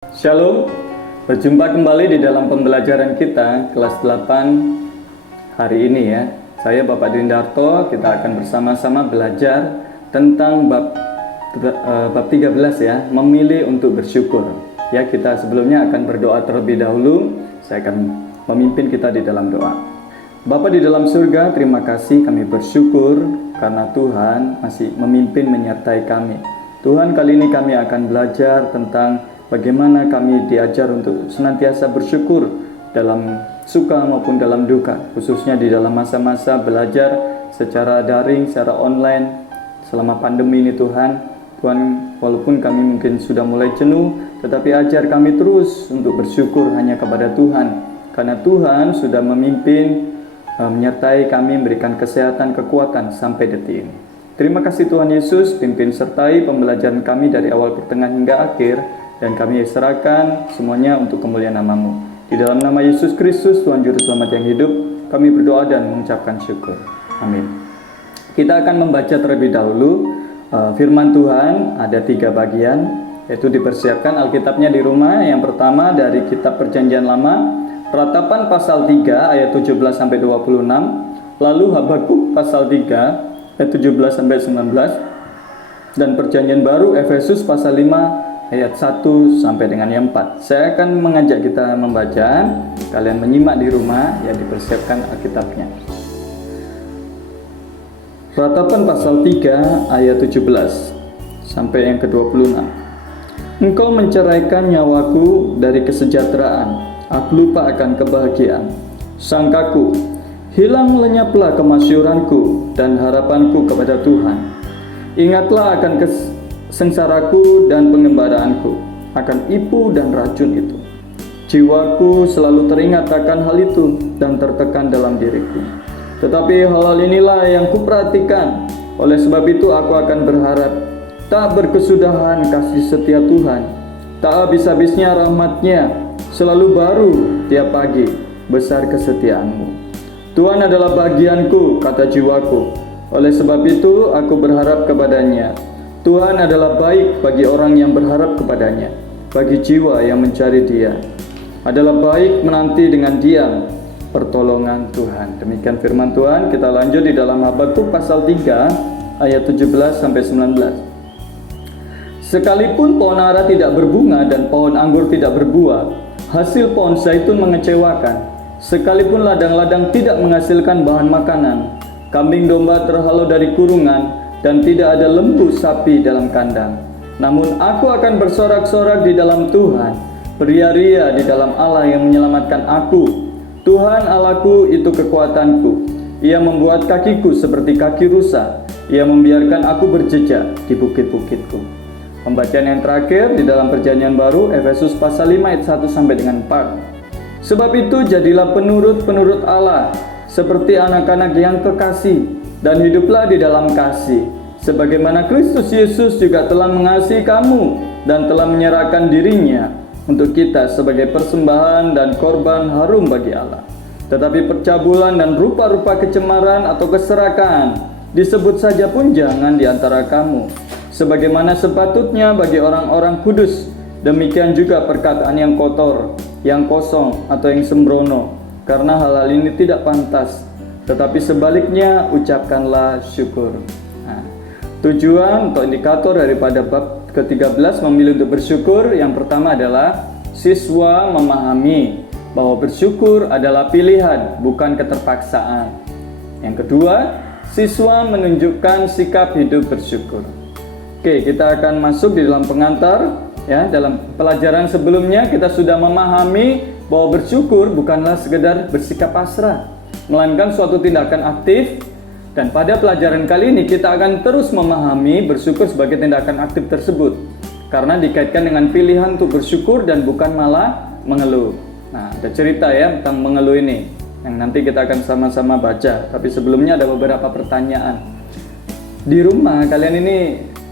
Shalom, berjumpa kembali di dalam pembelajaran kita kelas 8 hari ini ya. Saya Bapak Dindarto, kita akan bersama-sama belajar tentang bab 13 ya, memilih untuk bersyukur. Ya, kita sebelumnya akan berdoa terlebih dahulu. Saya akan memimpin kita di dalam doa. Bapa di dalam surga, terima kasih, kami bersyukur karena Tuhan masih memimpin menyertai kami. Tuhan, kali ini kami akan belajar tentang bagaimana kami diajar untuk senantiasa bersyukur dalam suka maupun dalam duka, khususnya di dalam masa-masa belajar secara daring, secara online selama pandemi ini Tuhan. Tuhan, walaupun kami mungkin sudah mulai jenuh, tetapi ajar kami terus untuk bersyukur hanya kepada Tuhan, karena Tuhan sudah memimpin, menyertai kami, memberikan kesehatan, kekuatan sampai detik ini. Terima kasih Tuhan Yesus, pimpin sertai pembelajaran kami dari awal pertengahan hingga akhir, dan kami serahkan semuanya untuk kemuliaan nama-Mu. Di dalam nama Yesus Kristus, Tuhan Juru Selamat yang hidup, kami berdoa dan mengucapkan syukur. Amin. Kita akan membaca terlebih dahulu firman Tuhan, ada 3 bagian, yaitu dipersiapkan Alkitabnya di rumah. Yang pertama dari kitab Perjanjian Lama, Ratapan pasal 3 ayat 17-26, lalu Habakuk pasal 3 ayat 17-19, dan Perjanjian Baru Efesus pasal 5 ayat 1 sampai dengan yang 4. Saya akan mengajak kita membaca, kalian menyimak di rumah, ya, dipersiapkan Alkitabnya. Ratapan pasal 3 ayat 17 sampai yang ke-26. Engkau menceraikan nyawaku dari kesejahteraan, aku lupa akan kebahagiaan. Sangkaku, hilang lenyaplah kemasyuranku dan harapanku kepada Tuhan. Ingatlah akan sengsaraku dan pengembaraanku, akan ipu dan racun itu. Jiwaku selalu teringat akan hal itu dan tertekan dalam diriku. Tetapi hal-hal inilah yang kuperhatikan. Oleh sebab itu aku akan berharap. Tak berkesudahan kasih setia Tuhan, tak habis-habisnya rahmat-Nya, selalu baru tiap pagi, besar kesetiaan-Mu. Tuhan adalah bagianku, kata jiwaku. Oleh sebab itu aku berharap kepada-Nya. Tuhan adalah baik bagi orang yang berharap kepada-Nya, bagi jiwa yang mencari Dia. Adalah baik menanti dengan diam pertolongan Tuhan. Demikian firman Tuhan. Kita lanjut di dalam Habakuk pasal 3 ayat 17-19. Sekalipun pohon ara tidak berbunga dan pohon anggur tidak berbuah, hasil pohon zaitun mengecewakan. Sekalipun ladang-ladang tidak menghasilkan bahan makanan, kambing domba terhalau dari kurungan, dan tidak ada lembu sapi dalam kandang. Namun aku akan bersorak-sorak di dalam Tuhan, beria-ria di dalam Allah yang menyelamatkan aku. Tuhan Allahku itu kekuatanku. Ia membuat kakiku seperti kaki rusa. Ia membiarkan aku berjejak di bukit-bukitku. Pembacaan yang terakhir di dalam Perjanjian Baru, Efesus pasal 5 ayat 1 sampai dengan 4. Sebab itu jadilah penurut-penurut Allah, seperti anak-anak yang kekasih, dan hiduplah di dalam kasih, sebagaimana Kristus Yesus juga telah mengasihi kamu dan telah menyerahkan dirinya untuk kita sebagai persembahan dan korban harum bagi Allah. Tetapi percabulan dan rupa-rupa kecemaran atau keserakaan disebut saja pun jangan di antara kamu, sebagaimana sepatutnya bagi orang-orang kudus. Demikian juga perkataan yang kotor, yang kosong atau yang sembrono, karena hal-hal ini tidak pantas. Tetapi sebaliknya ucapkanlah syukur. Nah, tujuan atau indikator daripada bab ke-13 memilih untuk bersyukur, yang pertama adalah siswa memahami bahwa bersyukur adalah pilihan, bukan keterpaksaan. Yang kedua, siswa menunjukkan sikap hidup bersyukur. Oke, kita akan masuk di dalam pengantar. Ya, dalam pelajaran sebelumnya kita sudah memahami bahwa bersyukur bukanlah sekedar bersikap pasrah, melainkan suatu tindakan aktif. Dan pada pelajaran kali ini kita akan terus memahami bersyukur sebagai tindakan aktif tersebut, karena dikaitkan dengan pilihan untuk bersyukur dan bukan malah mengeluh. Nah, ada cerita ya tentang mengeluh ini yang nanti kita akan sama-sama baca. Tapi sebelumnya ada beberapa pertanyaan. Di rumah kalian ini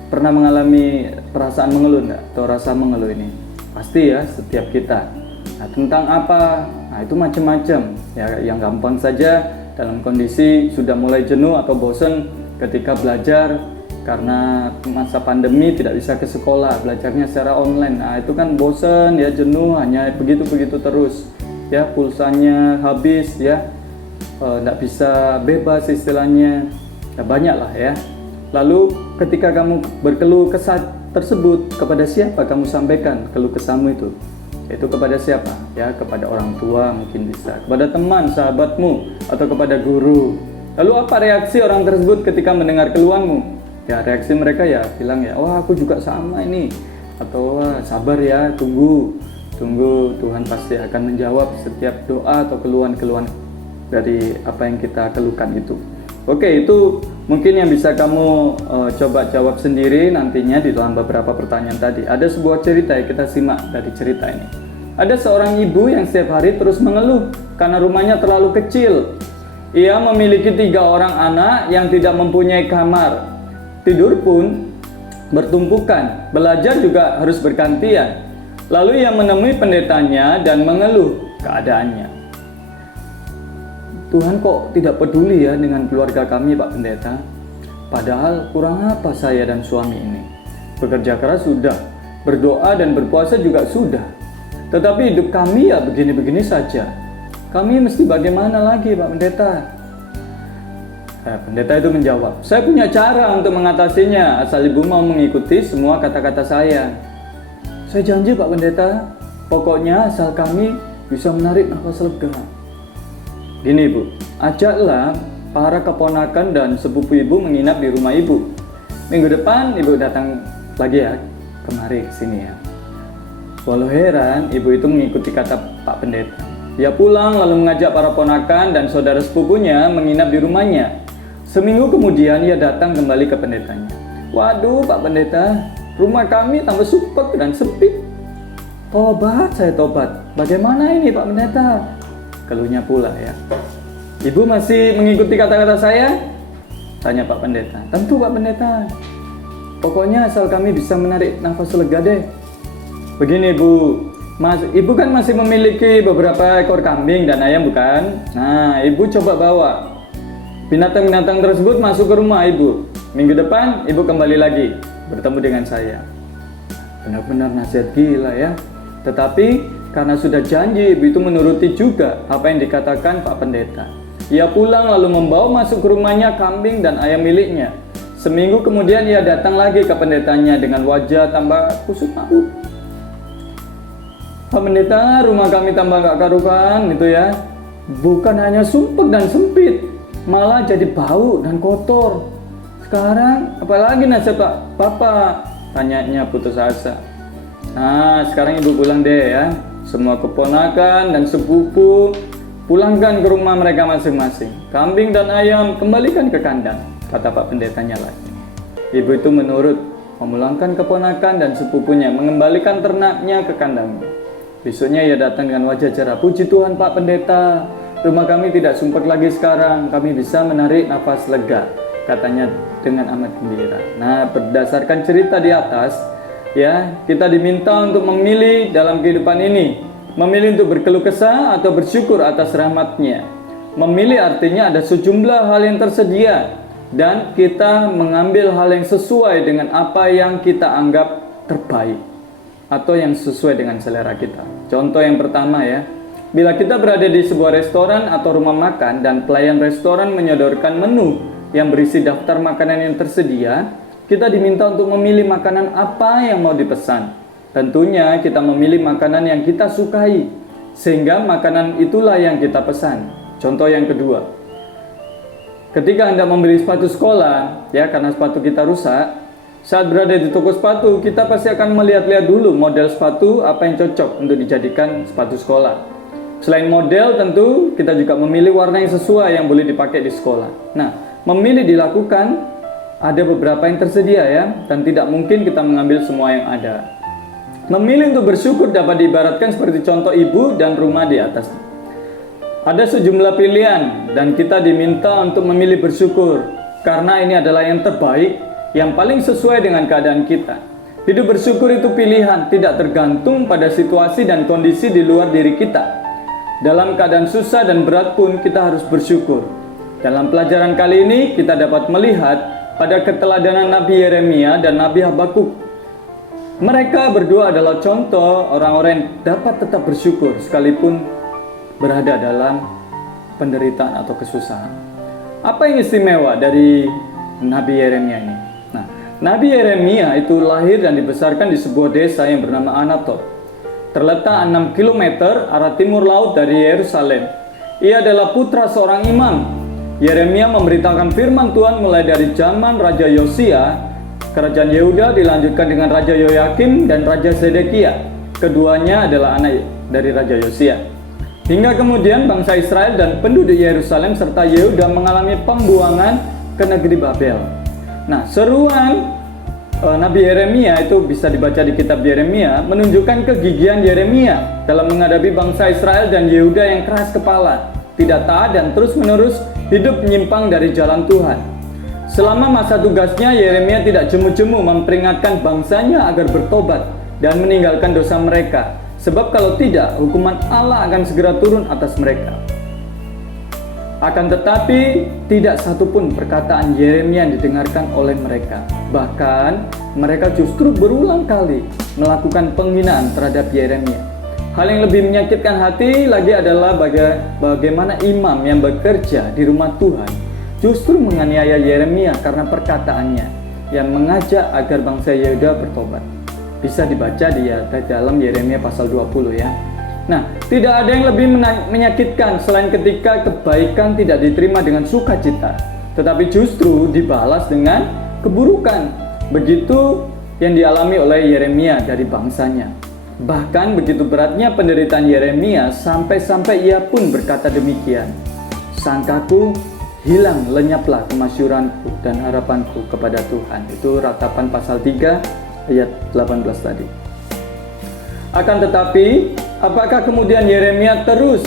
pernah mengalami perasaan mengeluh enggak? Atau rasa mengeluh ini? Pasti ya, setiap kita. Nah, tentang apa? Nah, itu macam-macam. Ya, yang gampang saja dalam kondisi sudah mulai jenuh atau bosan ketika belajar, karena masa pandemi tidak bisa ke sekolah, belajarnya secara online. Nah itu kan bosen ya, jenuh, hanya begitu-begitu terus ya, pulsanya habis ya, nggak bisa bebas istilahnya ya, banyak lah ya. Lalu ketika kamu berkeluh kesah tersebut, kepada siapa kamu sampaikan keluh kesahmu itu? Yaitu kepada siapa? Ya, kepada orang tua mungkin bisa, kepada teman, sahabatmu, atau kepada guru. Lalu apa reaksi orang tersebut ketika mendengar keluhanmu? Ya, reaksi mereka ya bilang ya, wah aku juga sama ini, atau wah sabar ya, tunggu Tuhan pasti akan menjawab setiap doa atau keluhan-keluhan dari apa yang kita keluhkan itu. Oke, itu mungkin yang bisa kamu coba jawab sendiri nantinya di dalam beberapa pertanyaan tadi. Ada sebuah cerita yang kita simak dari cerita ini. Ada seorang ibu yang setiap hari terus mengeluh karena rumahnya terlalu kecil. Ia memiliki 3 orang anak yang tidak mempunyai kamar. Tidur pun bertumpukan, belajar juga harus bergantian. Lalu ia menemui pendetanya dan mengeluh keadaannya. Tuhan kok tidak peduli ya dengan keluarga kami Pak Pendeta? Padahal kurang apa saya dan suami ini? Bekerja keras sudah, berdoa dan berpuasa juga sudah. Tetapi hidup kami ya begini-begini saja. Kami mesti bagaimana lagi Pak Pendeta? Pendeta itu menjawab, saya punya cara untuk mengatasinya asal ibu mau mengikuti semua kata-kata saya. Saya janji Pak Pendeta, pokoknya asal kami bisa menarik nafas lega. Gini ibu, ajaklah para keponakan dan sepupu ibu menginap di rumah ibu. Minggu depan ibu datang lagi ya, kemari ke sini ya. Walau heran, ibu itu mengikuti kata Pak Pendeta. Dia pulang lalu mengajak para ponakan dan saudara sepupunya menginap di rumahnya. Seminggu kemudian ia datang kembali ke pendetanya. Waduh Pak Pendeta, rumah kami tambah sumpek dan sempit. Tobat saya tobat. Bagaimana ini Pak Pendeta? Keluhnya pula ya. Ibu masih mengikuti kata-kata saya? Tanya Pak Pendeta. Tentu Pak Pendeta. Pokoknya asal kami bisa menarik nafas lega deh. Begini Bu, ibu kan masih memiliki beberapa ekor kambing dan ayam bukan? Nah, ibu coba bawa binatang-binatang tersebut masuk ke rumah ibu. Minggu depan ibu kembali lagi bertemu dengan saya. Benar-benar nasihat gila ya. Tetapi karena sudah janji, ibu itu menuruti juga apa yang dikatakan Pak Pendeta. Ia pulang lalu membawa masuk ke rumahnya kambing dan ayam miliknya. Seminggu kemudian ia datang lagi ke pendetanya dengan wajah tambah kusut maut. Pak Pendeta, rumah kami tambah gak karuan itu ya. Bukan hanya sumpek dan sempit, malah jadi bau dan kotor. Sekarang apalagi nasihat Bapak? Tanyanya putus asa. Nah, sekarang ibu pulang deh ya. Semua keponakan dan sepupu pulangkan ke rumah mereka masing-masing. Kambing dan ayam kembalikan ke kandang, kata Pak Pendetanya lagi. Ibu itu menurut, memulangkan keponakan dan sepupunya, mengembalikan ternaknya ke kandangnya. Besoknya ia datang dengan wajah cerah. Puji Tuhan Pak Pendeta, rumah kami tidak sumpek lagi sekarang. Kami bisa menarik nafas lega, katanya dengan amat gembira. Nah, berdasarkan cerita di atas, ya, kita diminta untuk memilih dalam kehidupan ini. Memilih untuk berkeluh kesah atau bersyukur atas rahmat-Nya. Memilih artinya ada sejumlah hal yang tersedia dan kita mengambil hal yang sesuai dengan apa yang kita anggap terbaik atau yang sesuai dengan selera kita. Contoh yang pertama ya, bila kita berada di sebuah restoran atau rumah makan dan pelayan restoran menyodorkan menu yang berisi daftar makanan yang tersedia, kita diminta untuk memilih makanan apa yang mau dipesan. Tentunya kita memilih makanan yang kita sukai, sehingga makanan itulah yang kita pesan. Contoh yang kedua, ketika Anda membeli sepatu sekolah, ya karena sepatu kita rusak, saat berada di toko sepatu, kita pasti akan melihat-lihat dulu model sepatu apa yang cocok untuk dijadikan sepatu sekolah. Selain model, tentu kita juga memilih warna yang sesuai yang boleh dipakai di sekolah. Nah, memilih dilakukan, ada beberapa yang tersedia ya, dan tidak mungkin kita mengambil semua yang ada. Memilih untuk bersyukur dapat diibaratkan seperti contoh ibu dan rumah di atas. Ada sejumlah pilihan dan kita diminta untuk memilih bersyukur, karena ini adalah yang terbaik, yang paling sesuai dengan keadaan kita. Hidup bersyukur itu pilihan, tidak tergantung pada situasi dan kondisi di luar diri kita. Dalam keadaan susah dan berat pun kita harus bersyukur. Dalam pelajaran kali ini kita dapat melihat pada keteladanan Nabi Yeremia dan Nabi Habakuk. Mereka berdua adalah contoh orang-orang yang dapat tetap bersyukur sekalipun berada dalam penderitaan atau kesusahan. Apa yang istimewa dari Nabi Yeremia ini? Nah, Nabi Yeremia itu lahir dan dibesarkan di sebuah desa yang bernama Anatot. Terletak 6 km arah timur laut dari Yerusalem. Ia adalah putra seorang imam. Yeremia memberitakan firman Tuhan mulai dari zaman Raja Yosia. Kerajaan Yehuda dilanjutkan dengan Raja Yoyakim dan Raja Zedekia. Keduanya adalah anak dari Raja Yosia. Hingga kemudian bangsa Israel dan penduduk Yerusalem serta Yehuda mengalami pembuangan ke negeri Babel. Nah, seruan Nabi Yeremia itu bisa dibaca di kitab Yeremia, menunjukkan kegigihan Yeremia dalam menghadapi bangsa Israel dan Yehuda yang keras kepala, tidak taat dan terus-menerus hidup menyimpang dari jalan Tuhan. Selama masa tugasnya, Yeremia tidak jemu-jemu memperingatkan bangsanya agar bertobat dan meninggalkan dosa mereka. Sebab kalau tidak, hukuman Allah akan segera turun atas mereka. Akan tetapi, tidak satupun perkataan Yeremia yang didengarkan oleh mereka. Bahkan, mereka justru berulang kali melakukan penghinaan terhadap Yeremia. Hal yang lebih menyakitkan hati lagi adalah bagaimana imam yang bekerja di rumah Tuhan justru menganiaya Yeremia karena perkataannya yang mengajak agar bangsa Yehuda bertobat. Bisa dibaca di dalam Yeremia pasal 20 ya. Nah, tidak ada yang lebih menyakitkan selain ketika kebaikan tidak diterima dengan sukacita, tetapi justru dibalas dengan keburukan. Begitu yang dialami oleh Yeremia dari bangsanya. Bahkan begitu beratnya penderitaan Yeremia sampai-sampai ia pun berkata demikian. Sangkaku hilang, lenyaplah kemasyuranku dan harapanku kepada Tuhan. Itu Ratapan pasal 3 ayat 18 tadi. Akan tetapi, apakah kemudian Yeremia terus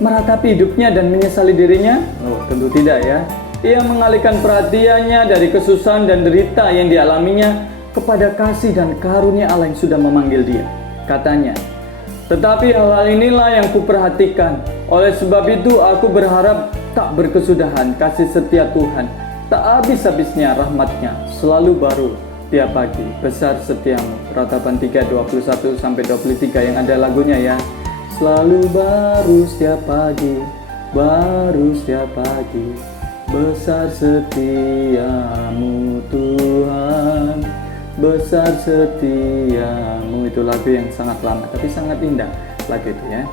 meratapi hidupnya dan menyesali dirinya? Oh, tentu tidak ya. Ia mengalihkan perhatiannya dari kesusahan dan derita yang dialaminya kepada kasih dan karunia Allah yang sudah memanggil dia. Katanya, tetapi hal-hal inilah yang kuperhatikan. Oleh sebab itu aku berharap tak berkesudahan kasih setia Tuhan, tak habis-habisnya rahmatnya, selalu baru tiap pagi, besar setiamu. Ratapan 3, 21-23 yang ada lagunya ya. Selalu baru setiap pagi, baru setiap pagi, besar setiamu Tuhan, besar setiamu. Itu lagu yang sangat lama tapi sangat indah lagu itu ya.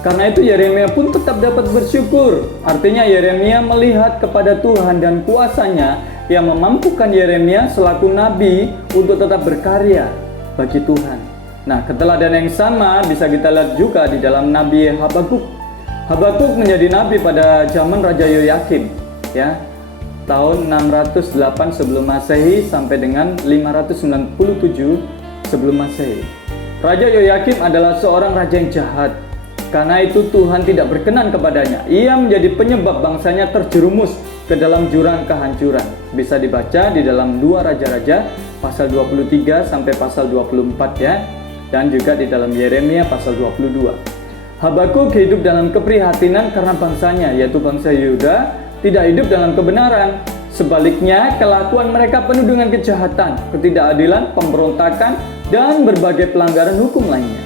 Karena itu Yeremia pun tetap dapat bersyukur. Artinya Yeremia melihat kepada Tuhan dan kuasanya yang memampukan Yeremia selaku nabi untuk tetap berkarya bagi Tuhan. Nah, keteladanan yang sama bisa kita lihat juga di dalam Nabi Habakuk. Habakuk menjadi nabi pada zaman Raja Yoyakim, ya, tahun 608 sebelum Masehi sampai dengan 597 sebelum Masehi. Raja Yoyakim adalah seorang raja yang jahat. Karena itu Tuhan tidak berkenan kepadanya. Ia menjadi penyebab bangsanya terjerumus ke dalam jurang kehancuran. Bisa dibaca di dalam 2 Raja-Raja pasal 23 sampai pasal 24 ya. Dan juga di dalam Yeremia pasal 22. Habakuk hidup dalam keprihatinan karena bangsanya, yaitu bangsa Yehuda, tidak hidup dalam kebenaran. Sebaliknya, kelakuan mereka penuh dengan kejahatan, ketidakadilan, pemberontakan, dan berbagai pelanggaran hukum lainnya.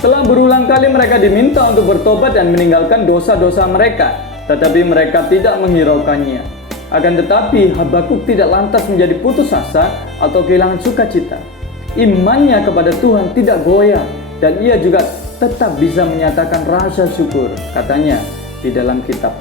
Telah berulang kali mereka diminta untuk bertobat dan meninggalkan dosa-dosa mereka, tetapi mereka tidak menghiraukannya. Akan tetapi, Habakuk tidak lantas menjadi putus asa atau kehilangan sukacita. Imannya kepada Tuhan tidak goyah, dan ia juga tetap bisa menyatakan rasa syukur. Katanya di dalam kitab,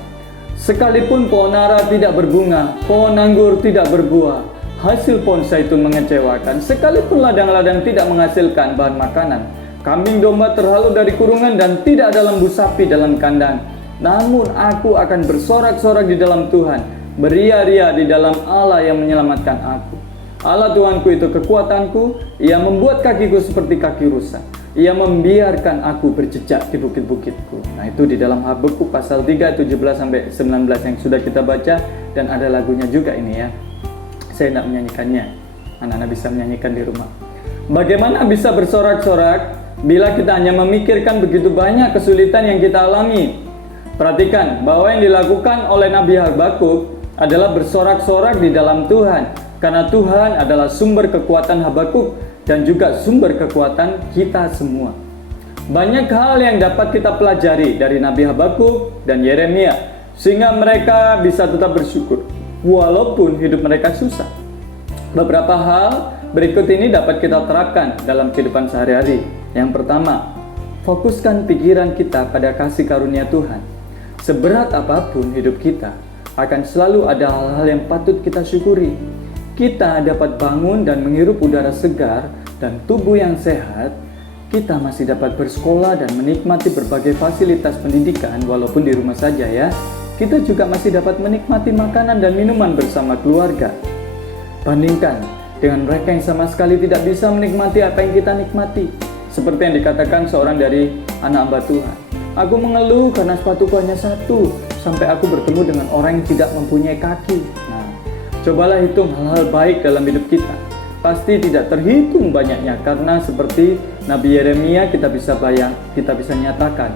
sekalipun pohon ara tidak berbunga, pohon anggur tidak berbuah, hasil pohon zaitun mengecewakan, sekalipun ladang-ladang tidak menghasilkan bahan makanan, kambing domba terhalau dari kurungan dan tidak ada lembu sapi dalam kandang, namun aku akan bersorak-sorak di dalam Tuhan, beria-ria di dalam Allah yang menyelamatkan aku. Allah Tuhanku itu kekuatanku, Ia membuat kakiku seperti kaki rusa. Ia membiarkan aku berjejak di bukit-bukitku. Nah, itu di dalam Habakuk pasal 3, 17-19 yang sudah kita baca, dan ada lagunya juga ini ya. Saya tidak menyanyikannya, anak-anak bisa menyanyikan di rumah. Bagaimana bisa bersorak-sorak bila kita hanya memikirkan begitu banyak kesulitan yang kita alami? Perhatikan bahwa yang dilakukan oleh Nabi Habakuk adalah bersorak-sorak di dalam Tuhan, karena Tuhan adalah sumber kekuatan Habakuk dan juga sumber kekuatan kita semua. Banyak hal yang dapat kita pelajari dari Nabi Habakuk dan Yeremia, sehingga mereka bisa tetap bersyukur walaupun hidup mereka susah. Beberapa hal berikut ini dapat kita terapkan dalam kehidupan sehari-hari. Yang pertama, fokuskan pikiran kita pada kasih karunia Tuhan. Seberat apapun hidup kita, akan selalu ada hal-hal yang patut kita syukuri. Kita dapat bangun dan menghirup udara segar dan tubuh yang sehat. Kita masih dapat bersekolah dan menikmati berbagai fasilitas pendidikan walaupun di rumah saja ya. Kita juga masih dapat menikmati makanan dan minuman bersama keluarga. Bandingkan dengan mereka yang sama sekali tidak bisa menikmati apa yang kita nikmati. Seperti yang dikatakan seorang dari anak hamba Tuhan. Aku mengeluh karena sepatuku hanya satu, sampai aku bertemu dengan orang yang tidak mempunyai kaki. Nah, cobalah hitung hal-hal baik dalam hidup kita. Pasti tidak terhitung banyaknya, karena seperti Nabi Yeremia kita bisa nyatakan,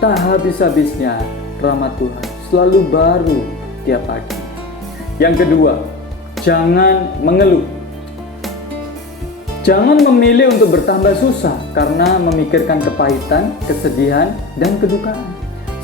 tak habis-habisnya rahmat Tuhan selalu baru tiap pagi. Yang kedua, jangan mengeluh. Jangan memilih untuk bertambah susah karena memikirkan kepahitan, kesedihan, dan kedukaan.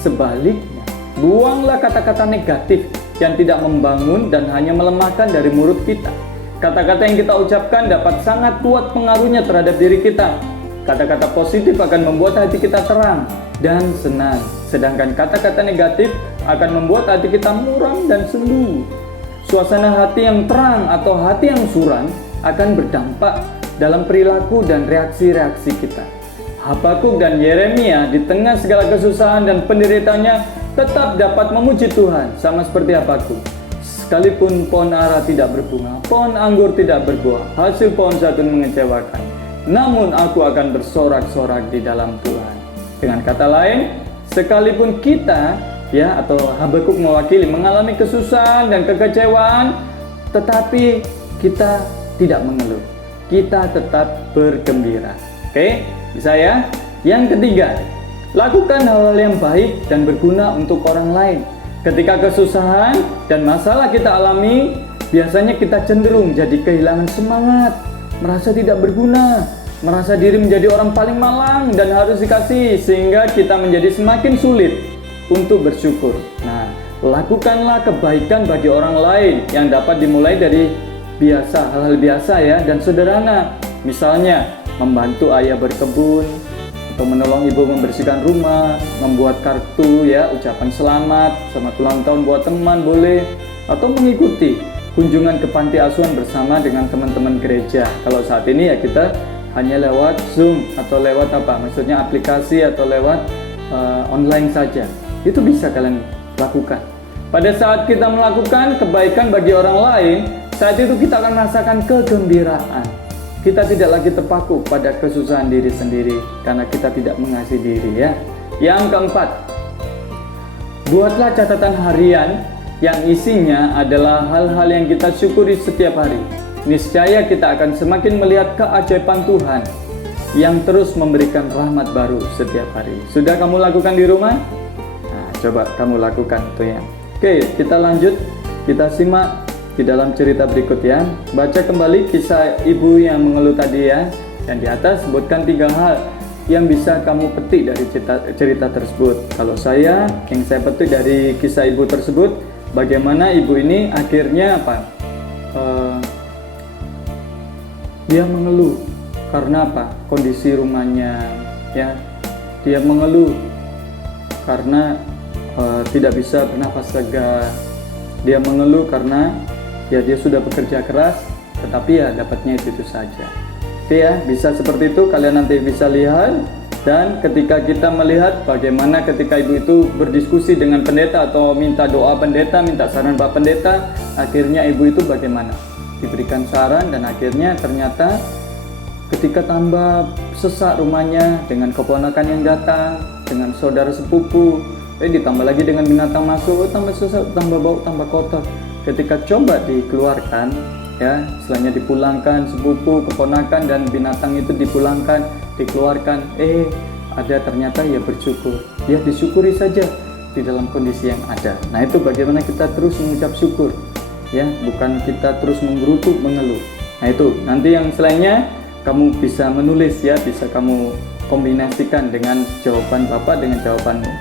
Sebaliknya, buanglah kata-kata negatif yang tidak membangun dan hanya melemahkan dari mulut kita. Kata-kata yang kita ucapkan dapat sangat kuat pengaruhnya terhadap diri kita. Kata-kata positif akan membuat hati kita terang dan senang, sedangkan kata-kata negatif akan membuat hati kita muram dan sendu. Suasana hati yang terang atau hati yang suram akan berdampak dalam perilaku dan reaksi-reaksi kita. Habakuk dan Yeremia di tengah segala kesusahan dan penderitaannya tetap dapat memuji Tuhan, sama seperti Habakuk. Sekalipun pohon ara tidak berbunga, pohon anggur tidak berbuah, hasil pohon zaitun mengecewakan, namun aku akan bersorak-sorak di dalam Tuhan. Dengan kata lain, sekalipun kita atau Habakuk mewakili mengalami kesusahan dan kekecewaan, tetapi kita tidak mengeluh. Kita tetap bergembira. Oke, bisa ya? Yang ketiga, lakukan hal-hal yang baik dan berguna untuk orang lain. Ketika kesusahan dan masalah kita alami, biasanya kita cenderung jadi kehilangan semangat, merasa tidak berguna, merasa diri menjadi orang paling malang dan harus dikasihi, sehingga kita menjadi semakin sulit untuk bersyukur. Nah, lakukanlah kebaikan bagi orang lain yang dapat dimulai dari hal-hal biasa ya dan sederhana. Misalnya, membantu ayah berkebun, atau menolong ibu membersihkan rumah, membuat kartu ucapan selamat ulang tahun buat teman boleh, atau mengikuti kunjungan ke panti asuhan bersama dengan teman-teman gereja. Kalau saat ini kita hanya lewat Zoom atau lewat maksudnya aplikasi atau lewat online saja. Itu bisa kalian lakukan. Pada saat kita melakukan kebaikan bagi orang lain, saat itu kita akan merasakan kegembiraan. Kita tidak lagi terpaku pada kesusahan diri sendiri karena kita tidak mengasihi diri ya. Yang keempat, buatlah catatan harian yang isinya adalah hal-hal yang kita syukuri setiap hari. Niscaya kita akan semakin melihat keajaiban Tuhan yang terus memberikan rahmat baru setiap hari. Sudah kamu lakukan di rumah? Nah, coba kamu lakukan tuh ya. Oke, kita lanjut. Kita simak di dalam cerita berikut ya. Baca kembali kisah ibu yang mengeluh tadi ya. Dan di atas sebutkan 3 hal yang bisa kamu petik dari cerita tersebut. Kalau yang saya petik dari kisah ibu tersebut, bagaimana ibu ini akhirnya dia mengeluh karena kondisi rumahnya ya. Dia mengeluh karena tidak bisa bernafas lega. Dia mengeluh karena dia sudah bekerja keras, tetapi dapatnya itu saja. Oke ya, bisa seperti itu, kalian nanti bisa lihat. Dan ketika kita melihat bagaimana ketika ibu itu berdiskusi dengan pendeta atau minta doa pendeta, minta saran Pak Pendeta, akhirnya ibu itu bagaimana? Diberikan saran dan akhirnya ternyata ketika tambah sesak rumahnya dengan keponakan yang datang, dengan saudara sepupu, ditambah lagi dengan binatang masuk, tambah sesak, tambah bau, tambah kotor. Ketika coba dikeluarkan ya, setelahnya dipulangkan sepupu, keponakan dan binatang itu dipulangkan, dikeluarkan, ada ternyata bersyukur. Disyukuri saja. di dalam kondisi yang ada. Nah, itu bagaimana kita terus mengucap syukur, ya, bukan kita terus menggerutu, mengeluh. Nah, itu nanti yang selainnya kamu bisa menulis, ya, bisa kamu kombinasikan dengan jawaban Bapak dengan jawabanmu.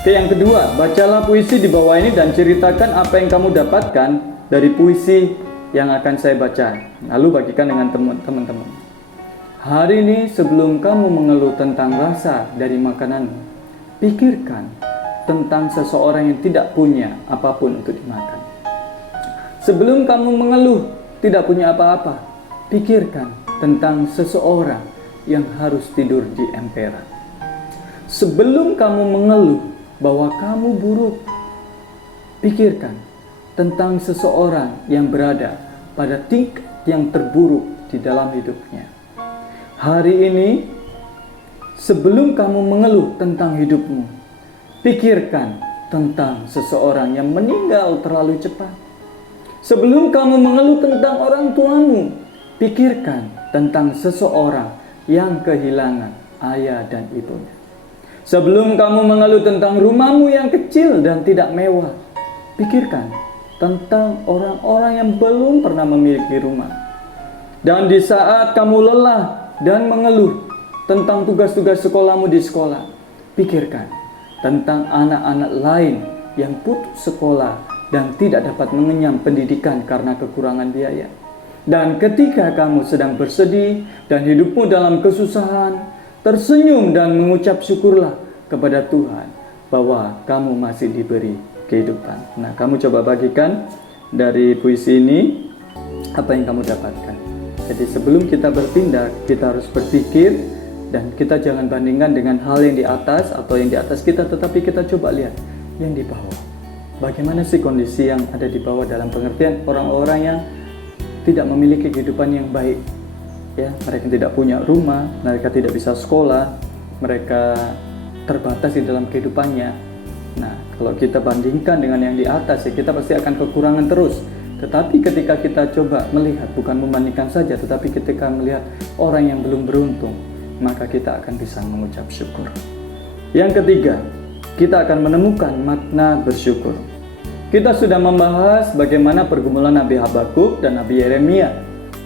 Oke, yang kedua, bacalah puisi di bawah ini dan ceritakan apa yang kamu dapatkan dari puisi yang akan saya baca. Lalu bagikan dengan teman-teman. Hari ini sebelum kamu mengeluh tentang rasa dari makananmu, pikirkan tentang seseorang yang tidak punya apapun untuk dimakan. Sebelum kamu mengeluh tidak punya apa-apa, pikirkan tentang seseorang yang harus tidur di emperan. Sebelum kamu mengeluh bahwa kamu buruk, pikirkan tentang seseorang yang berada pada tingkat yang terburuk di dalam hidupnya. Hari ini, sebelum kamu mengeluh tentang hidupmu, pikirkan tentang seseorang yang meninggal terlalu cepat. Sebelum kamu mengeluh tentang orang tuamu, pikirkan tentang seseorang yang kehilangan ayah dan ibunya. Sebelum kamu mengeluh tentang rumahmu yang kecil dan tidak mewah, pikirkan tentang orang-orang yang belum pernah memiliki rumah. Dan di saat kamu lelah dan mengeluh tentang tugas-tugas sekolahmu di sekolah, pikirkan tentang anak-anak lain yang putus sekolah dan tidak dapat mengenyam pendidikan karena kekurangan biaya. Dan ketika kamu sedang bersedih dan hidupmu dalam kesusahan, tersenyum dan mengucap syukurlah kepada Tuhan bahwa kamu masih diberi kehidupan. Nah, kamu coba bagikan dari puisi ini apa yang kamu dapatkan. Jadi sebelum kita bertindak, kita harus berpikir dan kita jangan bandingkan dengan hal yang di atas atau yang di atas kita, tetapi kita coba lihat yang di bawah. Bagaimana sih kondisi yang ada di bawah dalam pengertian orang-orang yang tidak memiliki kehidupan yang baik, ya, mereka tidak punya rumah, mereka tidak bisa sekolah, mereka terbatas di dalam kehidupannya. Nah, kalau kita bandingkan dengan yang di atas, ya, kita pasti akan kekurangan terus. Tetapi ketika kita coba melihat, bukan membandingkan saja, tetapi ketika melihat orang yang belum beruntung, maka kita akan bisa mengucap syukur. Yang ketiga, kita akan menemukan makna bersyukur. Kita sudah membahas bagaimana pergumulan Nabi Habakuk dan Nabi Yeremia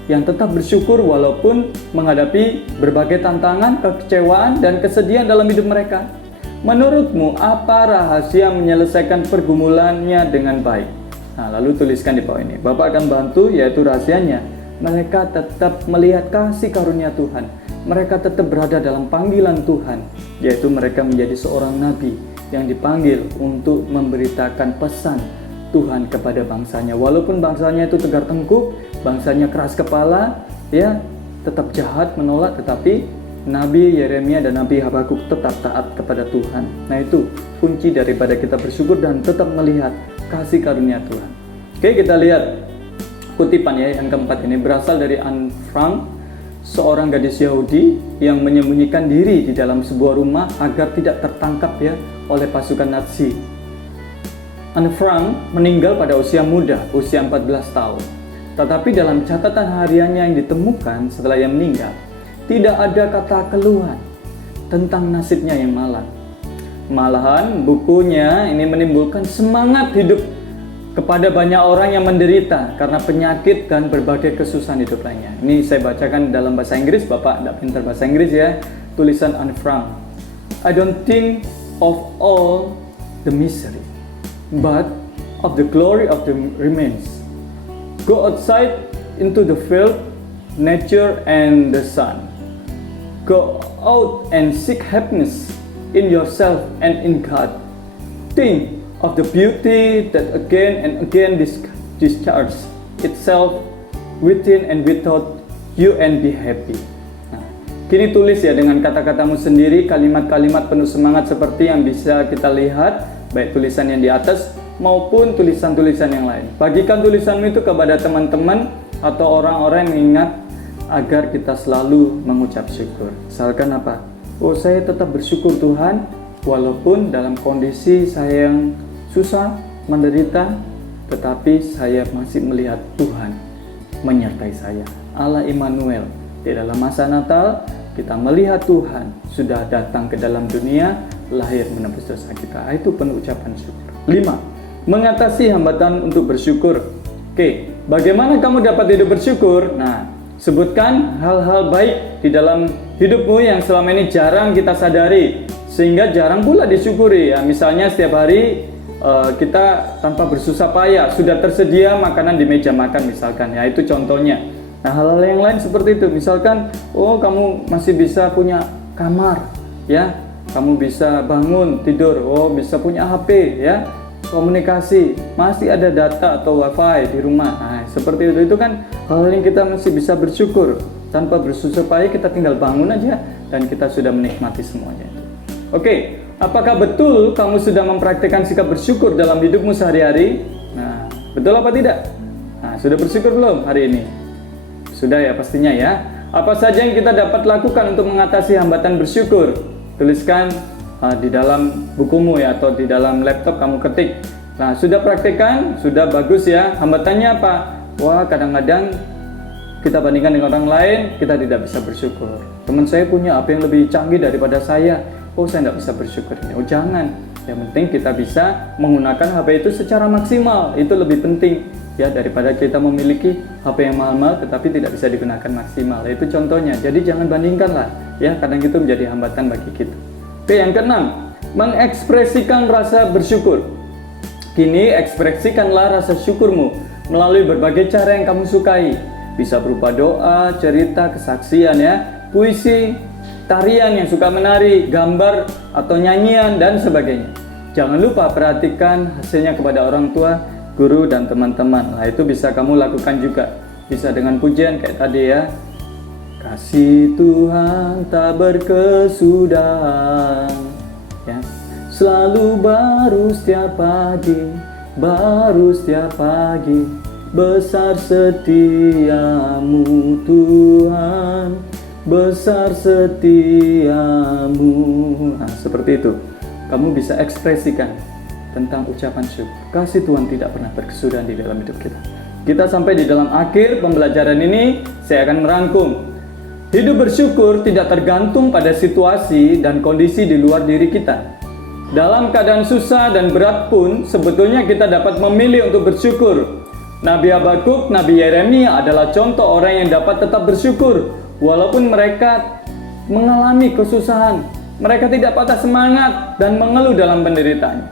yang tetap bersyukur walaupun menghadapi berbagai tantangan, kekecewaan, dan kesedihan dalam hidup mereka. Menurutmu, apa rahasia menyelesaikan pergumulannya dengan baik? Nah, lalu tuliskan di bawah ini. Bapak akan bantu, yaitu rahasianya. Mereka tetap melihat kasih karunia Tuhan. Mereka tetap berada dalam panggilan Tuhan, yaitu mereka menjadi seorang nabi yang dipanggil untuk memberitakan pesan Tuhan kepada bangsanya. Walaupun bangsanya itu tegar tengkuk, bangsanya keras kepala, ya, tetap jahat, menolak, tetapi Nabi Yeremia dan Nabi Habakuk tetap taat kepada Tuhan. Nah, itu kunci daripada kita bersyukur dan tetap melihat kasih karunia Tuhan. Oke, kita lihat kutipan, ya, yang keempat ini berasal dari Anne Frank, seorang gadis Yahudi yang menyembunyikan diri di dalam sebuah rumah agar tidak tertangkap, ya, oleh pasukan Nazi. Anne Frank meninggal pada usia muda, usia 14 tahun. Tetapi dalam catatan hariannya yang ditemukan setelah ia meninggal, tidak ada kata keluhan tentang nasibnya yang malang. Malahan bukunya ini menimbulkan semangat hidup kepada banyak orang yang menderita karena penyakit dan berbagai kesusahan hidup lainnya. Ini saya bacakan dalam bahasa Inggris, Bapak tidak pintar bahasa Inggris, ya. Tulisan Anne Frank. I don't think of all the misery, but of the glory of the remains. Go outside into the field, nature and the sun. Go out and seek happiness in yourself and in God. Think of the beauty that again and again discharges itself within and without you and be happy. Nah, kini tulis, ya, dengan kata-katamu sendiri kalimat-kalimat penuh semangat seperti yang bisa kita lihat baik tulisan yang di atas maupun tulisan-tulisan yang lain. Bagikan tulisanmu itu kepada teman-teman atau orang-orang yang ingat agar kita selalu mengucap syukur. Misalkan apa? Oh, saya tetap bersyukur Tuhan walaupun dalam kondisi saya yang susah, menderita, tetapi saya masih melihat Tuhan menyertai saya. Allah Immanuel. Di dalam masa Natal kita melihat Tuhan sudah datang ke dalam dunia lahir menebus dosa kita. Itu penuh ucapan syukur. 5. Mengatasi hambatan untuk bersyukur. Oke, bagaimana kamu dapat hidup bersyukur? Nah, sebutkan hal-hal baik di dalam hidupmu yang selama ini jarang kita sadari, sehingga jarang pula disyukuri. Ya, misalnya setiap hari kita tanpa bersusah payah sudah tersedia makanan di meja makan misalkan. Ya, itu contohnya. Nah, hal-hal yang lain seperti itu. Misalkan, kamu masih bisa punya kamar, ya. Kamu bisa bangun, tidur, bisa punya HP, ya. Komunikasi, masih ada data atau wifi di rumah. Nah, seperti itu kan hal yang kita masih bisa bersyukur. Tanpa bersusah payah kita tinggal bangun aja dan kita sudah menikmati semuanya. Oke, apakah betul kamu sudah mempraktikkan sikap bersyukur dalam hidupmu sehari-hari? Nah, betul apa tidak? Nah, sudah bersyukur belum hari ini? Sudah ya pastinya ya. Apa saja yang kita dapat lakukan untuk mengatasi hambatan bersyukur? Tuliskan di dalam bukumu ya, atau di dalam laptop kamu ketik. Nah, sudah praktekkan, sudah bagus ya. Hambatannya apa? Kadang-kadang kita bandingkan dengan orang lain, kita tidak bisa bersyukur. Teman saya punya apa yang lebih canggih daripada saya. Saya tidak bisa bersyukur. Jangan. Yang penting kita bisa menggunakan HP itu secara maksimal. Itu lebih penting ya, daripada kita memiliki HP yang mahal-mahal tetapi tidak bisa digunakan maksimal. Itu contohnya. Jadi jangan bandingkan lah ya, kadang itu menjadi hambatan bagi kita. Oke, yang keenam, mengekspresikan rasa bersyukur. Kini ekspresikanlah rasa syukurmu melalui berbagai cara yang kamu sukai. Bisa berupa doa, cerita, kesaksian ya, puisi, tarian yang suka menari, gambar atau nyanyian dan sebagainya. Jangan lupa perhatikan hasilnya kepada orang tua, guru dan teman-teman. Nah, itu bisa kamu lakukan juga. Bisa dengan pujian kayak tadi ya. Kasih Tuhan tak berkesudahan, ya. Selalu baru setiap pagi, besar setiamu Tuhan, besar setiamu. Nah, seperti itu. Kamu bisa ekspresikan tentang ucapan syukur. Kasih Tuhan tidak pernah berkesudahan di dalam hidup kita. Kita sampai di dalam akhir pembelajaran ini, saya akan merangkum. Hidup bersyukur tidak tergantung pada situasi dan kondisi di luar diri kita. Dalam keadaan susah dan berat pun, sebetulnya kita dapat memilih untuk bersyukur. Nabi Habakuk, Nabi Yeremia adalah contoh orang yang dapat tetap bersyukur walaupun mereka mengalami kesusahan. Mereka tidak patah semangat dan mengeluh dalam penderitaan.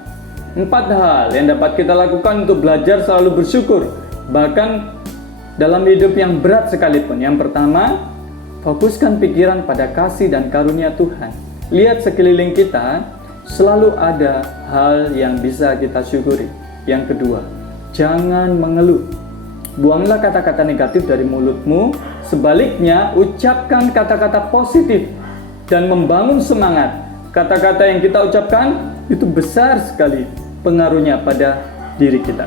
4 hal yang dapat kita lakukan untuk belajar selalu bersyukur, bahkan dalam hidup yang berat sekalipun. Yang pertama, fokuskan pikiran pada kasih dan karunia Tuhan. Lihat sekeliling kita, selalu ada hal yang bisa kita syukuri. Yang kedua, jangan mengeluh. Buanglah kata-kata negatif dari mulutmu. Sebaliknya, ucapkan kata-kata positif dan membangun semangat. Kata-kata yang kita ucapkan itu besar sekali pengaruhnya pada diri kita.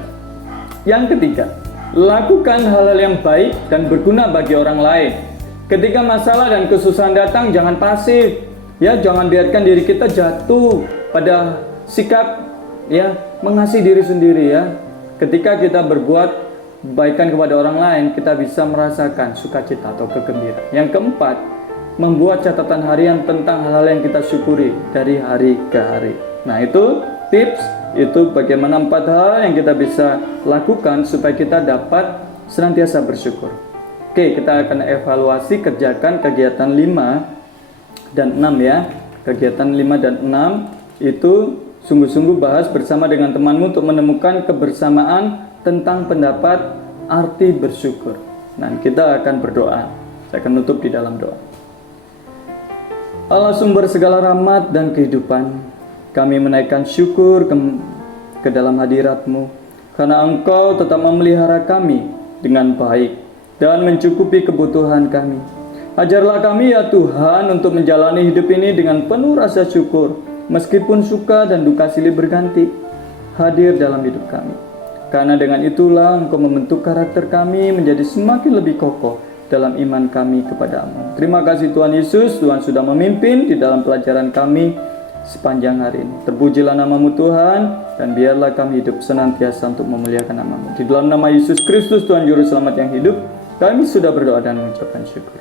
Yang ketiga, lakukan hal-hal yang baik dan berguna bagi orang lain. Ketika masalah dan kesusahan datang, jangan pasif. Ya, jangan biarkan diri kita jatuh pada sikap ya mengasihi diri sendiri ya. Ketika kita berbuat kebaikan kepada orang lain, kita bisa merasakan sukacita atau kegembiraan. Yang keempat, membuat catatan harian tentang hal-hal yang kita syukuri dari hari ke hari. Nah, itu tips, itu bagaimana 4 hal yang kita bisa lakukan supaya kita dapat senantiasa bersyukur. Oke, kita akan evaluasi kerjakan kegiatan 5 dan 6 ya. Kegiatan 5 dan 6 itu sungguh-sungguh bahas bersama dengan temanmu untuk menemukan kebersamaan tentang pendapat arti bersyukur. Nah, kita akan berdoa. Saya akan tutup di dalam doa. Allah sumber segala rahmat dan kehidupan, kami menaikkan syukur ke dalam hadirat-Mu, karena Engkau tetap memelihara kami dengan baik dan mencukupi kebutuhan kami. Ajarlah kami ya Tuhan untuk menjalani hidup ini dengan penuh rasa syukur, meskipun suka dan duka silih berganti hadir dalam hidup kami. Karena dengan itulah Engkau membentuk karakter kami menjadi semakin lebih kokoh dalam iman kami kepadamu. Terima kasih Tuhan Yesus, Tuhan sudah memimpin di dalam pelajaran kami sepanjang hari ini. Terpujilah nama-Mu Tuhan, dan biarlah kami hidup senantiasa untuk memuliakan nama-Mu. Di dalam nama Yesus Kristus Tuhan Juru Selamat yang hidup, kami sudah berdoa dan mengucapkan syukur.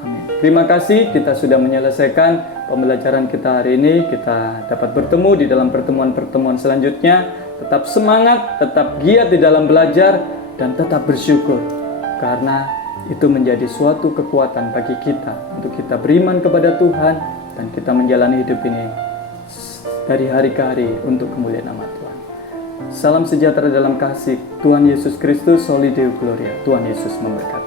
Amin. Terima kasih kita sudah menyelesaikan pembelajaran kita hari ini. Kita dapat bertemu di dalam pertemuan-pertemuan selanjutnya. Tetap semangat, tetap giat di dalam belajar, dan tetap bersyukur. Karena itu menjadi suatu kekuatan bagi kita untuk kita beriman kepada Tuhan dan kita menjalani hidup ini dari hari ke hari untuk kemuliaan nama Tuhan. Salam sejahtera dalam kasih Tuhan Yesus Kristus, Soli Deo Gloria. Tuhan Yesus memberkati.